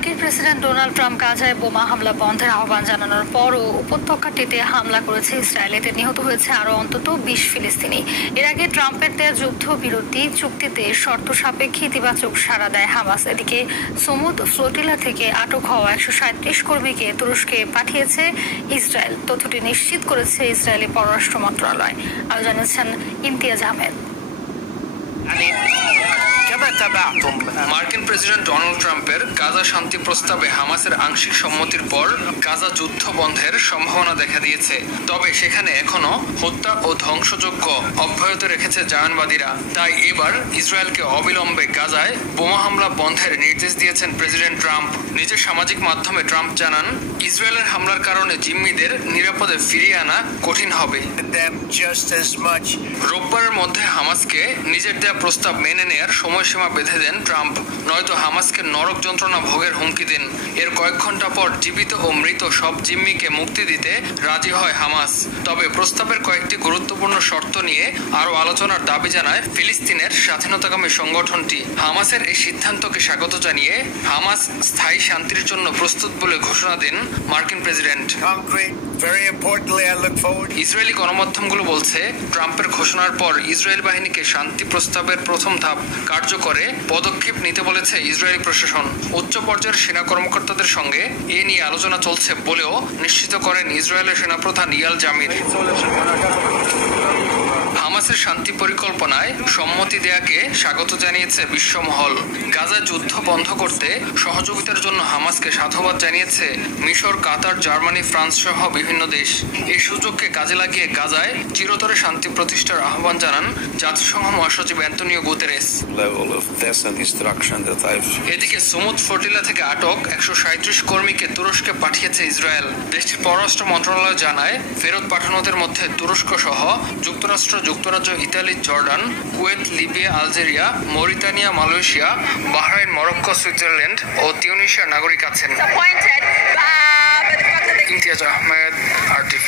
মার্কিন president Donald Trump গাজায় বোমা হামলা বন্ধের আহ্বান জানানোর পরও উপত্যকাটিতে হামলা করেছে ইসরায়েল। এতে নিহত হয়েছে আরও অন্তত ২০ ফিলিস্তিনি। এর আগে ট্রাম্পের দেয়া যুদ্ধবিরতি চুক্তিতে শর্ত সাপেক্ষে ইতিবাচক সাড়া দেয় হামাস। এদিকে সমুদ ফ্লোটিলা থেকে আটক হওয়া ১৩৭ কর্মীকে তুরস্কে পাঠিয়েছে ইসরায়েল। তথ্যটি নিশ্চিত করেছে ইসরায়েলি পররাষ্ট্র মন্ত্রণালয়। আরও জানিয়েছেন ইমতিয়াজ আহমেদ। মার্কিন প্রেসিডেন্ট ডোনাল্ড ট্রাম্পের গাজা শান্তি প্রস্তাবে হামাসের আংশিক সম্মতির পর গাজা যুদ্ধ বন্ধের সম্ভাবনা দেখা দিয়েছে। তবে সেখানে এখনো হত্যা ও ধ্বংসযজ্ঞ অব্যাহত রেখেছে জায়নবাদীরা। তাই এবার ইসরায়েলকে অবিলম্বে গাজায় বোমা হামলা বন্ধের নির্দেশ দিয়েছেন প্রেসিডেন্ট ট্রাম্প। নিজের সামাজিক মাধ্যমে ট্রাম্প জানান, ইসরায়েলের হামলার কারণে জিম্মিদের নিরাপদে ফিরিয়ে আনা কঠিন হবে। রোববারের মধ্যে হামাসকে নিজের দেয়া প্রস্তাব মেনে নেয়ার সময়সীমা বেঁধে দেন ট্রাম্প, নয়তো হামাসকে নরক যন্ত্রণা ভোগের হুমকি দেন। এর কয়েক ঘন্টা পর জীবিত ও মৃত সব জিম্মিকে মুক্তি দিতে রাজি হয় হামাস। তবে প্রস্তাবের কয়েকটি গুরুত্বপূর্ণ শর্ত নিয়ে আরও আলোচনার দাবি জানায় ফিলিস্তিনের স্বাধীনতাকামী সংগঠনটি। হামাসের এই সিদ্ধান্তকে স্বাগত জানিয়ে হামাস স্থায়ী শান্তির জন্য প্রস্তুত বলে ঘোষণা দেন মার্কিন প্রেসিডেন্ট। ইসরায়েলি গণমাধ্যমগুলো বলছে, ট্রাম্পের ঘোষণার পর ইসরায়েল বাহিনীকে শান্তি প্রস্তাবের প্রথম ধাপ কার্যকরে পদক্ষেপ নিতে বলেছে ইসরায়েলি প্রশাসন। উচ্চ পর্যায়ের সেনা কর্মকর্তাদের সঙ্গে এ নিয়ে আলোচনা চলছে বলেও নিশ্চিত করেন ইসরায়েলের সেনাপ্রধান ইয়াল জামির। হামাসের শান্তি পরিকল্পনায় সম্মতি দেয়াকে স্বাগত জানিয়েছে বিশ্বমহল। গাজা যুদ্ধ বন্ধ করতে সহযোগিতার জন্য হামাসকে সাধুবাদ জানিয়েছে মিশর, কাতার, জার্মানি, ফ্রান্স সহ বিভিন্ন দেশ। এই সুযোগকে কাজে লাগিয়ে গাজায় চিরতরে শান্তি প্রতিষ্ঠার আহ্বান জানান জাতিসংঘ মহাসচিব অ্যান্টোনিও গুতেরেস। এদিকে সমুদ ফ্লোটিলা থেকে আটক ১৩৭ কর্মীকে তুরস্কে পাঠিয়েছে ইসরায়েল। দেশটির পররাষ্ট্র মন্ত্রণালয় জানায়, ফেরত পাঠানোদের মধ্যে তুরস্ক সহ যুক্তরাষ্ট্র, যুক্তরাজ্য, Italy, Jordan, Kuwait, Libya, Algeria, Mauritania, Malaysia, Bahrain, Morocco, Switzerland ও তিউনিসিয়ার নাগরিক আছেন। ইমতিয়াজ আহমেদ, RTV।